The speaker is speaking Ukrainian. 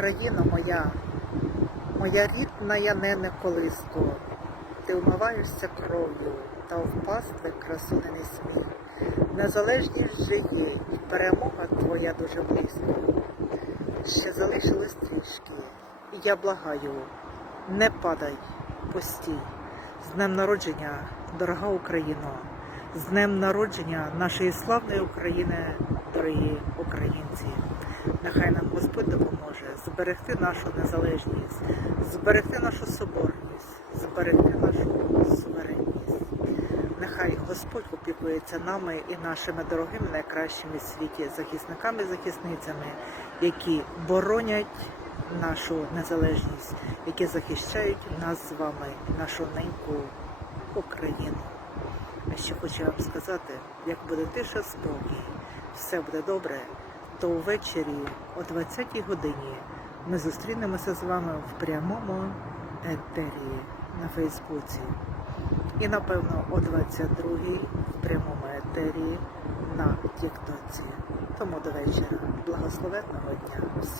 Україна моя, моя рідна я нене колиско, ти вмиваєшся кров'ю, та впасти красуни не смій. Незалежність же є, і перемога твоя дуже близько. Ще залишилось трішки, і я благаю, не падай, постій. З днем народження, дорога Україно, з днем народження нашої славної України, дорогі українці. Нехай нам Господь допоможе зберегти нашу незалежність, зберегти нашу соборність, зберегти нашу суверенність. Нехай Господь опікується нами і нашими дорогими найкращими в світі захисниками, захисницями, які боронять нашу незалежність, які захищають нас з вами, нашу неньку Україну. А ще хочу вам сказати, як буде тиша спокій, все буде добре, то ввечері о 20-й годині ми зустрінемося з вами в прямому етері на Фейсбуці. І напевно о 22-й в прямому етері на Тіктоці. Тому до вечора. Благословенного дня всім.